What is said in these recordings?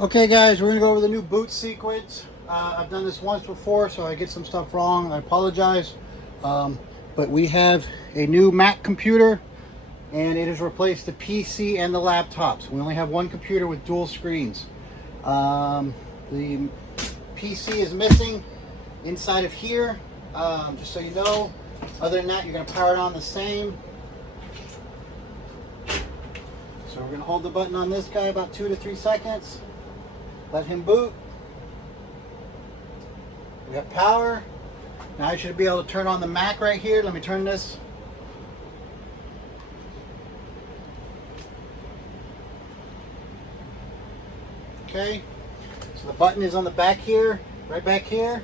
Okay guys, we're gonna go over the new boot sequence. I've done this once before, so I get some stuff wrong. I apologize. But we have a new Mac computer and it has replaced the PC and the laptops. We only have one computer with dual screens. The PC is missing inside of here, just so you know. Other than that, you're gonna power it on the same. So we're gonna hold the button on this guy about 2 to 3 seconds. Let him boot. We have power. Now I should be able to turn on the Mac right here. Let me turn this. Okay. So the button is on the back here, right back here.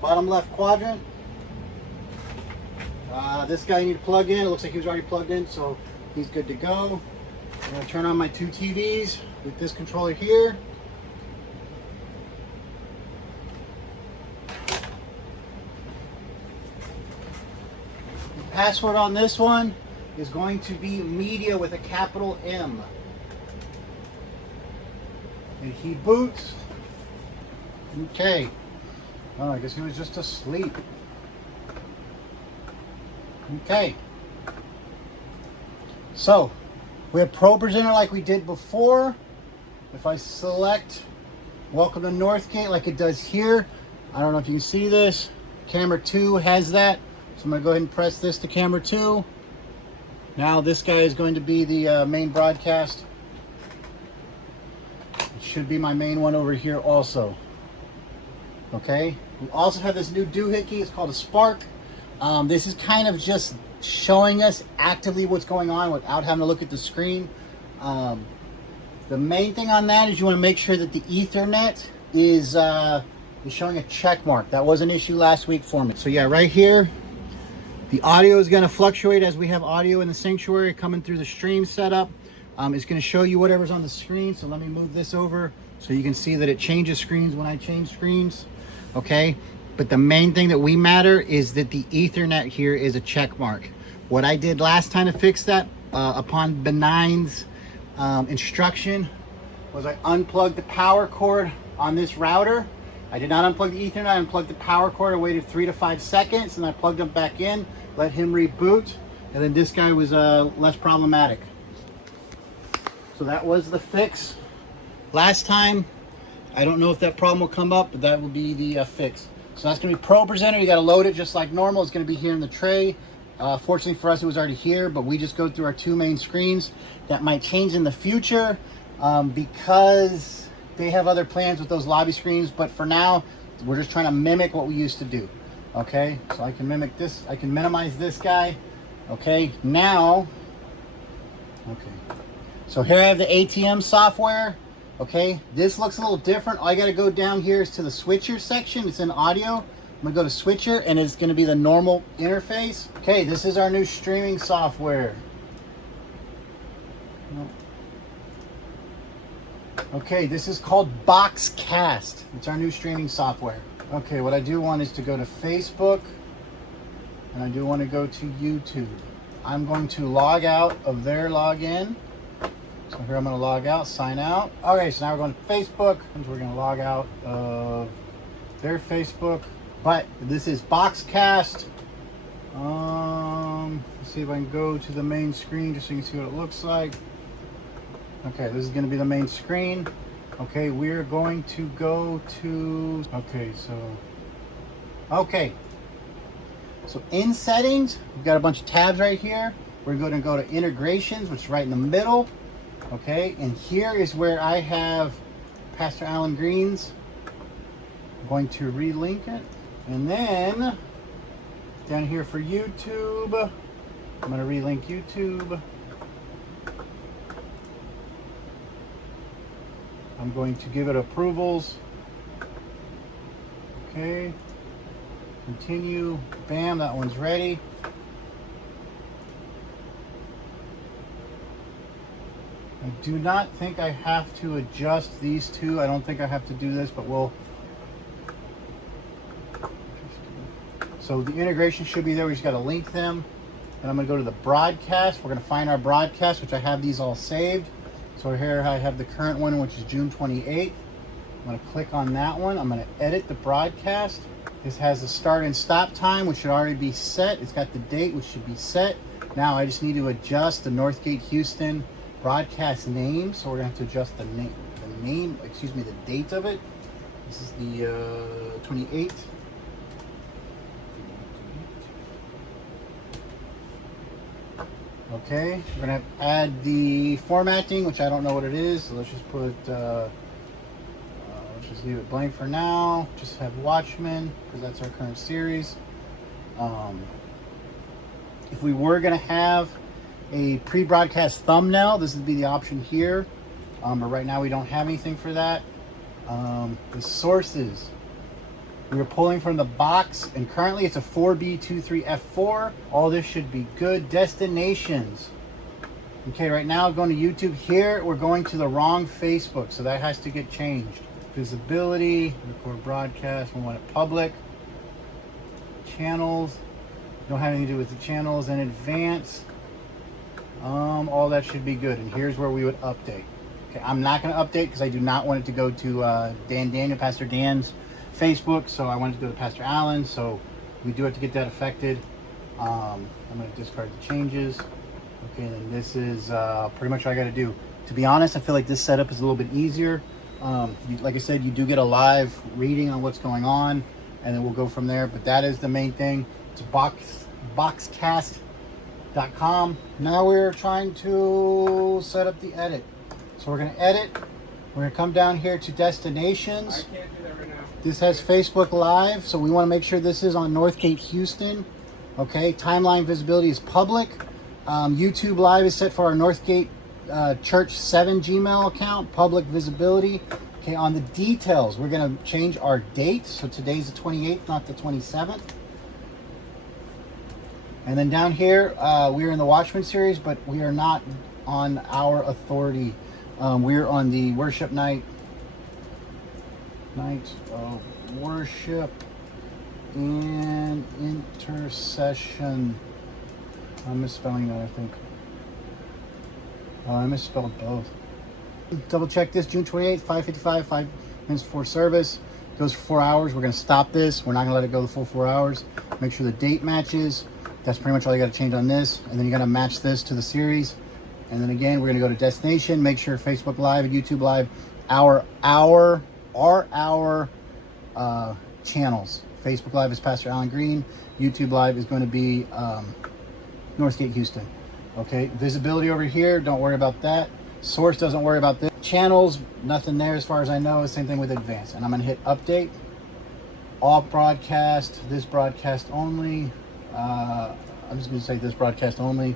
Bottom left quadrant. This guy you need to plug in. It looks like he was already plugged in, so he's good to go. I'm going to turn on my two TVs with this controller here. The password on this one is going to be media with a capital M. And he boots. Okay. Oh, I guess he was just asleep. Okay. So, we have ProPresenter like we did before. If I select Welcome to Northgate like it does here, I don't know if you can see this. Camera 2 has that. So I'm going to go ahead and press this to camera 2. Now this guy is going to be the main broadcast. It should be my main one over here also. Okay. We also have this new doohickey. It's called a Spark. This is kind of just showing us actively what's going on without having to look at the screen. The main thing on that is you want to make sure that the Ethernet is showing a check mark. That was an issue last week for me. So yeah, right here, the audio is going to fluctuate as we have audio in the sanctuary coming through the stream setup. It's going to show you whatever's on the screen. So let me move this over so you can see that it changes screens when I change screens. Okay. But the main thing that we matter is that the Ethernet here is a check mark. What I did last time to fix that, upon Benign's instruction, was I unplugged the power cord on this router. I did not unplug the Ethernet, I unplugged the power cord. I waited 3 to 5 seconds and I plugged him back in, let him reboot, and then this guy was less problematic. So that was the fix. Last time, I don't know if that problem will come up, but that will be the fix. So that's going to be ProPresenter. You got to load it just like normal. It's going to be here in the tray. Fortunately for us, it was already here, but we just go through our two main screens. That might change in the future because they have other plans with those lobby screens. But for now, we're just trying to mimic what we used to do. Okay, so I can mimic this. I can minimize this guy. Okay, now, okay. So here I have the ATM software. Okay, this looks a little different. All I got to go down here is to the switcher section. It's in audio. I'm gonna go to switcher and it's gonna be the normal interface. Okay, this is our new streaming software. Okay, this is called Boxcast. It's our new streaming software. Okay, what I do want is to go to Facebook and I do want to go to YouTube. I'm going to log out of their login. So here I'm going to log out, sign out. Okay, so now we're going to Facebook, and we're going to log out of their Facebook. But this is Boxcast. Let's see if I can go to the main screen just so you can see what it looks like. Okay, this is going to be the main screen. Okay, we're going to go to, so in settings, we've got a bunch of tabs right here. We're going to go to integrations, which is right in the middle. Okay, and here is where I have Pastor Alan Green's. I'm going to relink it. And then down here for YouTube, I'm going to relink YouTube. I'm going to give it approvals. Okay, continue. Bam, that one's ready. I do not think I have to adjust these two. I don't think I have to do this, but we'll. So the integration should be there. We just got to link them. And I'm going to go to the broadcast. We're going to find our broadcast, which I have these all saved. So here I have the current one, which is June 28th. I'm going to click on that one. I'm going to edit the broadcast. This has the start and stop time, which should already be set. It's got the date, which should be set. Now I just need to adjust the Northgate Houston broadcast name. So we're going to have to adjust the the date of it. This is the 28th. Okay, we're going to add the formatting, which I don't know what it is. So let's just put... let's just leave it blank for now. Just have Watchmen, because that's our current series. If we were going to have a pre-broadcast thumbnail, this would be the option here. But right now we don't have anything for that. The sources. We are pulling from the box, and currently it's a 4B23F4. All this should be good. Destinations. Okay, right now going to YouTube. Here we're going to the wrong Facebook, so that has to get changed. Visibility, record broadcast, we want it public. Channels, don't have anything to do with the channels. And advanced, all that should be good. And here's where we would update. Okay, I'm not going to update because I do not want it to go to Pastor Dan's Facebook, so I want it to go to Pastor Allen, so we do have to get that affected. I'm going to discard the changes. Okay, and then this is pretty much what I got to do. To be honest, I feel like this setup is a little bit easier. Like I said, you do get a live reading on what's going on, and then we'll go from there. But that is the main thing. It's boxcast.com. Now we're trying to set up the edit. So we're going to edit. We're going to come down here to destinations. I can't do that right now. This has Facebook Live, so we want to make sure this is on Northgate Houston. Okay, timeline visibility is public. YouTube Live is set for our Northgate Church 7 Gmail account, public visibility. Okay, on the details, we're going to change our date. So today's the 28th, not the 27th. And then down here, we're in the Watchmen series, but we are not on our authority. We're on the worship night of worship and intercession. I'm misspelling that, I think. I misspelled both. Double check this, June 28th, 5:55, 5 minutes before service. Goes for 4 hours. We're going to stop this. We're not going to let it go the full 4 hours. Make sure the date matches. That's pretty much all you got to change on this. And then you got to match this to the series. And then again, we're going to go to destination. Make sure Facebook Live and YouTube Live, our channels. Facebook Live is Pastor Allen Green. YouTube Live is going to be Northgate Houston. Okay, visibility over here, don't worry about that. Source doesn't worry about this. Channels, nothing there as far as I know. Same thing with advanced. And I'm going to hit update. All broadcast, this broadcast only. I'm just going to say this broadcast only.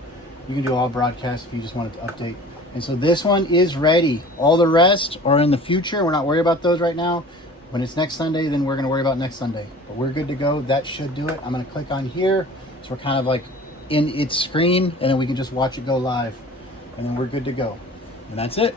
You can do all broadcasts if you just want it to update. And so this one is ready. All the rest are in the future. We're not worried about those right now. When it's next Sunday, then we're going to worry about next Sunday. But we're good to go. That should do it. I'm going to click on here. So we're kind of like in its screen, and then we can just watch it go live. And then we're good to go. And that's it.